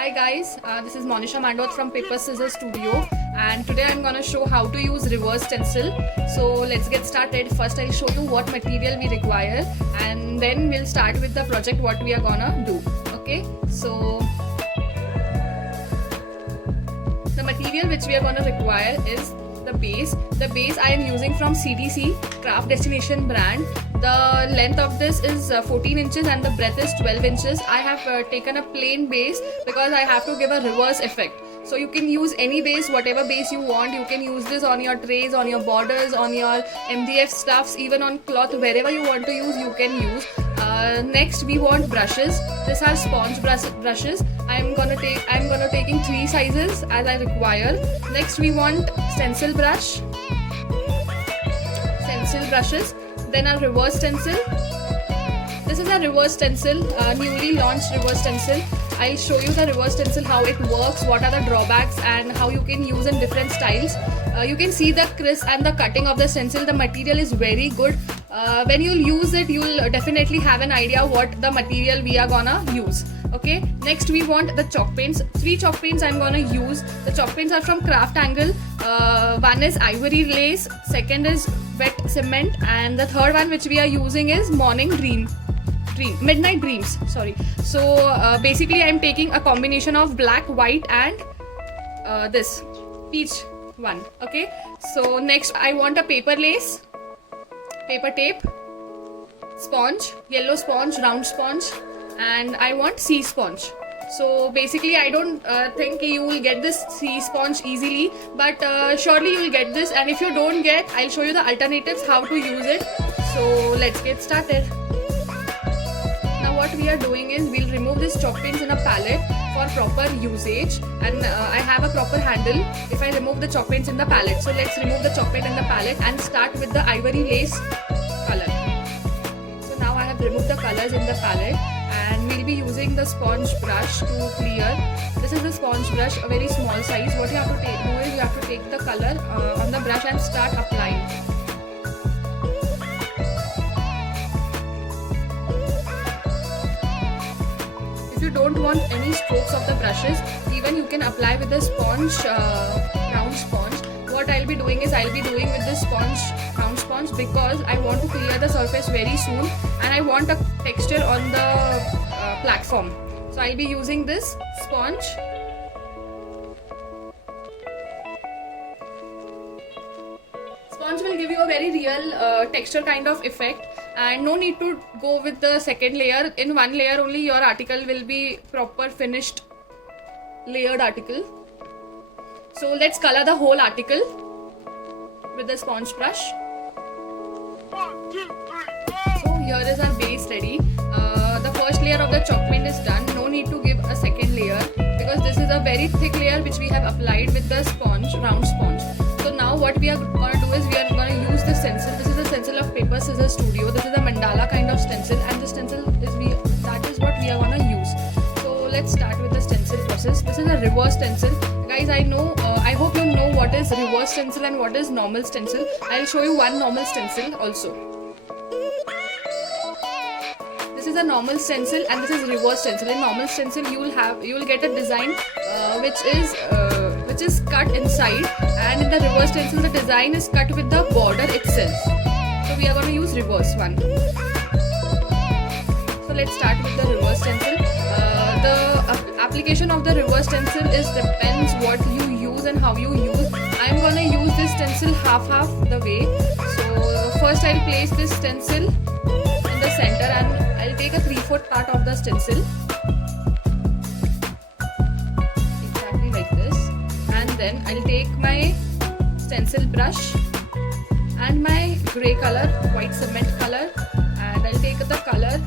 Hi guys, this is Monisha Mandot from Paper Scissors Studio, and today I'm gonna show how to use reverse stencil. So let's get started. First I'll show you what material we require, and then we'll start with the project what we are gonna do. Okay, so the material which we are gonna require is the base. The base I am using from CDC Craft Destination brand. The length of this is 14 inches and the breadth is 12 inches. I have taken a plain base because I have to give a reverse effect. So you can use any base, whatever base you want. You can use this on your trays, on your borders, on your MDF stuffs, even on cloth, wherever you want to use, you can use. Next we want brushes. These are sponge brushes. I'm gonna taking 3 sizes as I require. Next we want stencil brushes. Then a reverse stencil. This is a reverse stencil, newly launched reverse stencil. I'll show you the reverse stencil, how it works, what are the drawbacks, and how you can use in different styles. You can see the crisp and the cutting of the stencil. The material is very good. When you'll use it, you'll definitely have an idea what the material we are gonna use. Okay, next we want the chalk paints. 3 chalk paints I'm gonna use. The chalk paints are from Craft Angle. One is ivory lace, second is wet cement, and the third one which we are using is midnight dreams. Sorry. So basically I'm taking a combination of black, white, and this peach one. Okay, so next I want a paper lace, paper tape, sponge, yellow sponge, round sponge, and I want sea sponge. So basically I don't think you will get this sea sponge easily, but surely you will get this, and if you don't get, I'll show you the alternatives how to use it. So let's get started. Now what we are doing is we'll remove this chalk paints in a palette for proper usage, and I have a proper handle if I remove the chalk paints in the palette. So let's remove the chalk paint in the palette and start with the ivory lace color. So now I have removed the colors in the palette, and we'll be using the sponge brush to clear. This is the sponge brush, a very small size. What you have to do is you have to take the color on the brush and start applying. If you don't want any strokes of the brushes, even you can apply with the sponge, round sponge. What I'll be doing is I'll be doing with this sponge, round sponge, because I want to clear the surface very soon and I want a texture on the platform. So I'll be using this sponge. Sponge will give you a very real texture kind of effect, and no need to go with the second layer. In one layer only your article will be proper finished layered article. So let's color the whole article with the sponge brush. So here is our base ready. The first layer of the chalk paint is done. No need to give a second layer because this is a very thick layer which we have applied with the sponge, round sponge. So now what we are going to do is we are going to use the stencil. This is a stencil of Paper Scissors Studio. This is a mandala kind of stencil, and the stencil is what we are going to use. So let's start with the stencil process. This is a reverse stencil. Guys, I hope you know what is reverse stencil and what is normal stencil. I'll show you one normal stencil also. This is a normal stencil and this is reverse stencil. In normal stencil you will get a design which is cut inside, and in the reverse stencil the design is cut with the border itself. So we are going to use reverse one. So let's start with the reverse stencil. The application of the reverse stencil depends what you use and how you use. I'm gonna use this stencil half the way. So first I'll place this stencil in the center and I'll take a 3/4 part of the stencil, exactly like this, and then I'll take my stencil brush and my grey color, white cement color, and I'll take the color.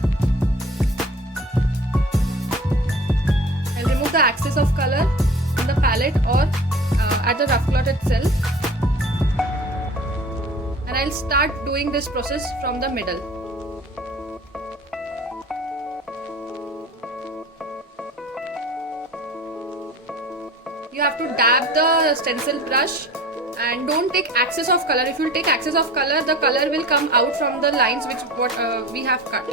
The axis of color in the palette or at the rough cloth itself, and I'll start doing this process from the middle. You have to dab the stencil brush and don't take excess of color. If you take excess of color, the color will come out from the lines what we have cut.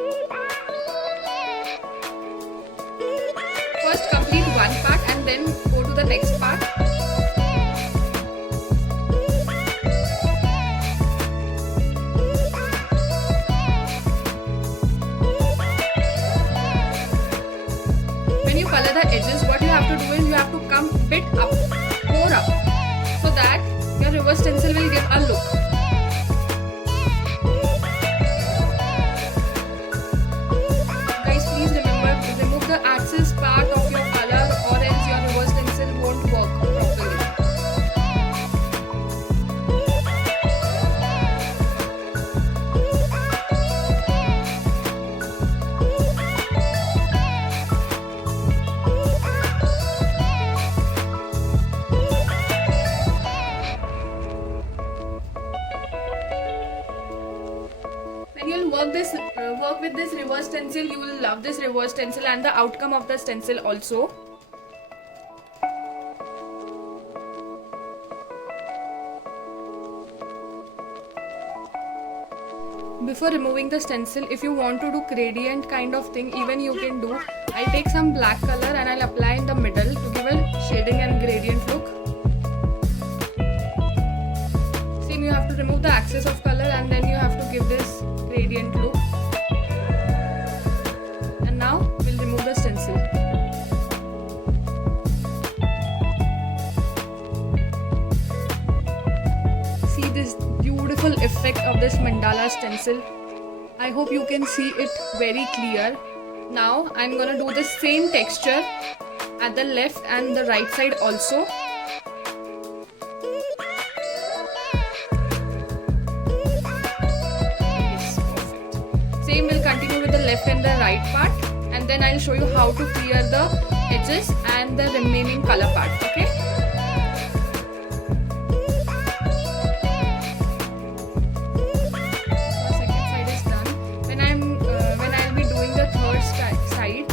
First complete one part then go to the next part. When you color the edges, what you have to do is you have to come bit up, more up, so that your reverse stencil will give a look. Guys, please remember to remove the axis part of your color, or else your reverse stencil won't work properly. When you'll work with this reverse stencil, you will love this reverse stencil and the outcome of the stencil also. Before removing the stencil, if you want to do gradient kind of thing, even you can do. I'll take some black color and I'll apply in the middle to give a shading and gradient look. Same, you have to remove the axis of color and then you have to give this gradient look. And now we'll remove the stencil. See this beautiful effect of this mandala stencil. I hope you can see it very clear. Now I'm gonna do the same texture at the left and the right side also. Same will continue with the left and the right part, and then I'll show you how to clear the edges and the remaining color part. Okay. The second side is done. When I'll be doing the third side,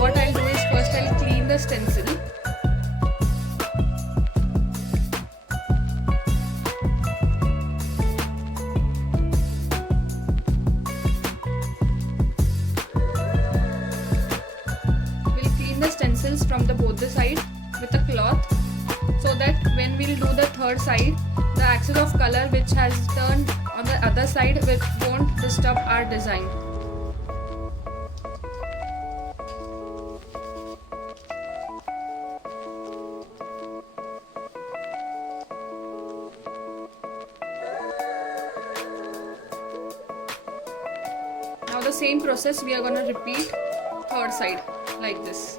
what I'll do is first I'll clean the stencil. Stencils from both the side with a cloth, so that when we'll do the third side, the axis of color which has turned on the other side won't disturb our design. Now the same process we are going to repeat third side like this.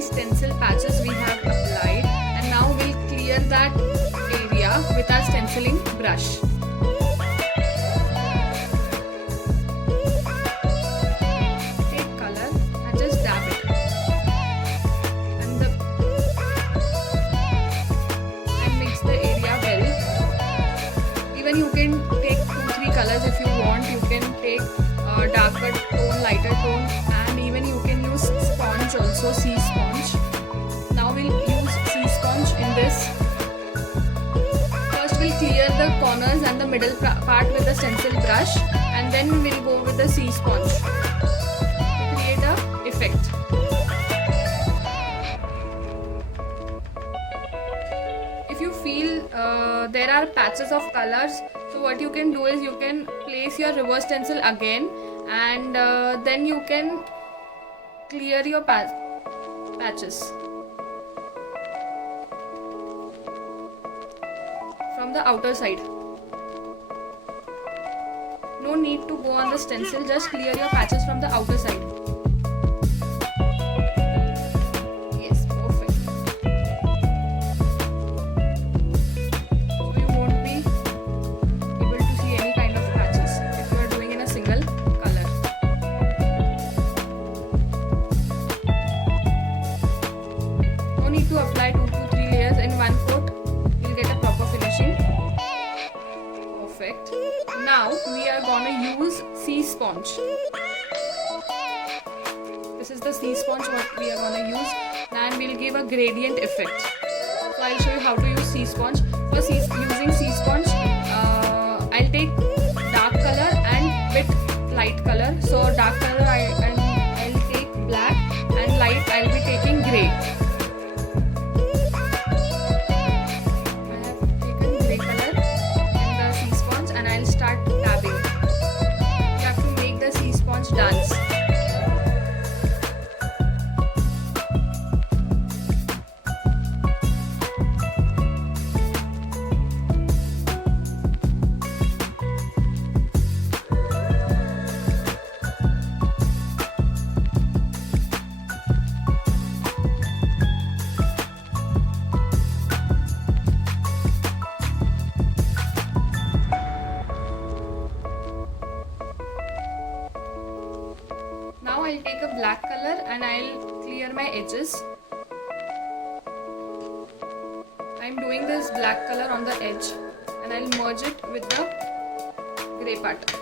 Stencil patches we have applied, and now we'll clear that area with our stenciling brush. Take color and just dab it, and mix the area well. Even you can take 2-3 colors if you want. You can take darker tone, lighter tone, and even you can use sponge also, sea sponge. Now we'll use sea sponge in this. First we'll clear the corners and the middle part with the stencil brush, and then we'll go with the sea sponge to create a effect. If you feel there are patches of colors, so what you can do is you can place your reverse stencil again, and then you can clear your patches from the outer side. No need to go on the stencil, just clear your patches from the outer side. Yes, perfect. So you won't be able to see any kind of patches if you are doing in a single color. No need to apply 2 to 3 layers in one coat. You'll get a proper finishing. Perfect. Now we are gonna use sea sponge. This is the sea sponge what we are gonna use, and we'll give a gradient effect. So I'll show you how to use sea sponge. For using sea sponge, I'll take dark clear my edges. I'm doing this black color on the edge and I'll merge it with the grey part.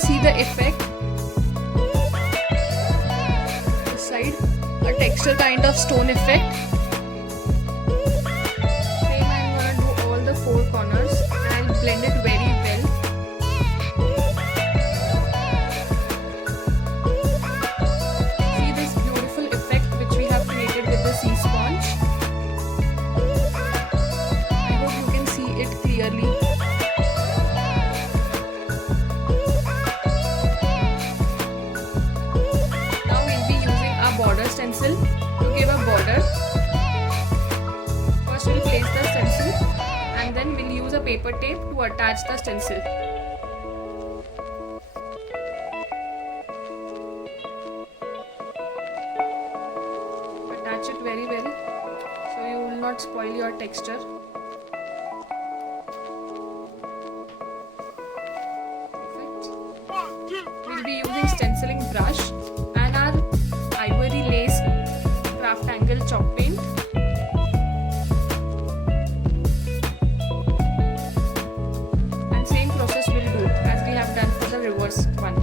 See the effect this side, a texture kind of stone effect. Same, I'm gonna do all the four corners and I'll blend it very well. See this beautiful effect which we have created with the sea sponge. I hope you can see it clearly. Border stencil to give a border. First we'll place the stencil and then we'll use a paper tape to attach the stencil. Attach it very well so you will not spoil your texture. Perfect. We'll be using stenciling brush and our ivory lace craft angle chalk paint. And same process we'll do as we have done for the reverse one.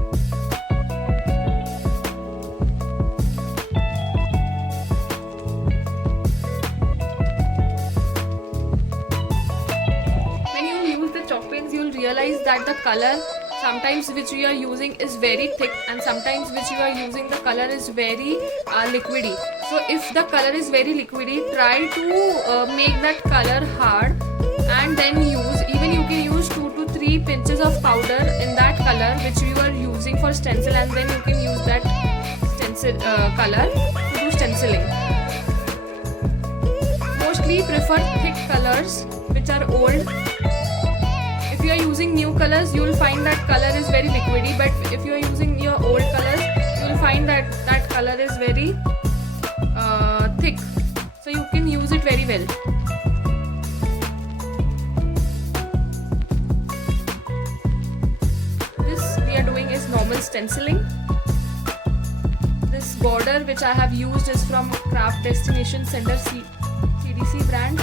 When you use the chalk paints, you will realize that the color sometimes which we are using is very thick and sometimes which you are using the color is very liquidy. So if the color is very liquidy, try to make that color hard and then use, even you can use 2 to 3 pinches of powder in that color which you are using for stencil, and then you can use that stencil color to do stenciling. Mostly prefer thick colors which are old. If you are using new colors, you will find that color is very liquidy, but if you are using your old colors, you will find that that color is very thick, so you can use it very well. This we are doing is normal stenciling. This border which I have used is from Craft Destination Center CDC brand.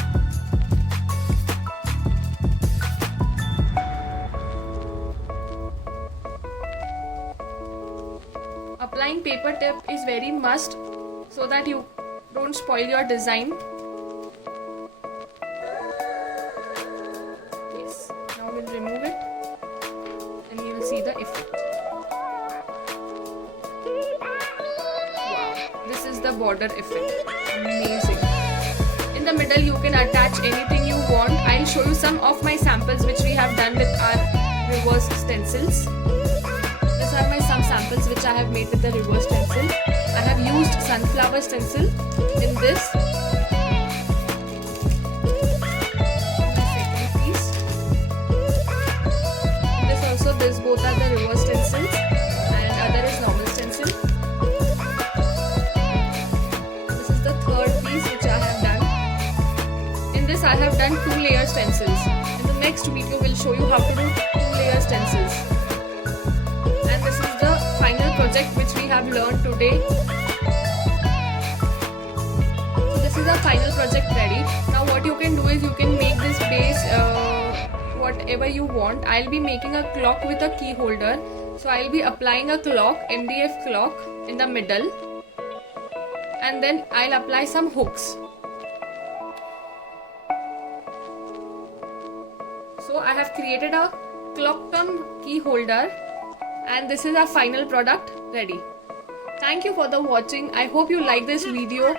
Applying paper tape is very must so that you don't spoil your design. Yes, now we'll remove it and you will see the effect. Wow, this is the border effect. Amazing. In the middle you can attach anything you want. I'll show you some of my samples which we have done with our reverse stencils. These are some samples which I have made with the reverse stencil. I have used sunflower stencil in this. My second piece. In this also, this both are the reverse stencils and other is normal stencil. This is the third piece which I have done. In this I have done 2 layer stencils. In the next video we'll show you how to do 2 layer stencils. This is the final project which we have learned today. So this is our final project ready. Now what you can do is you can make this base whatever you want. I'll be making a clock with a key holder. So I'll be applying a clock, MDF clock in the middle, and then I'll apply some hooks. So I have created a clock cum key holder. And this is our final product ready. Thank you for the watching. I hope you like this video.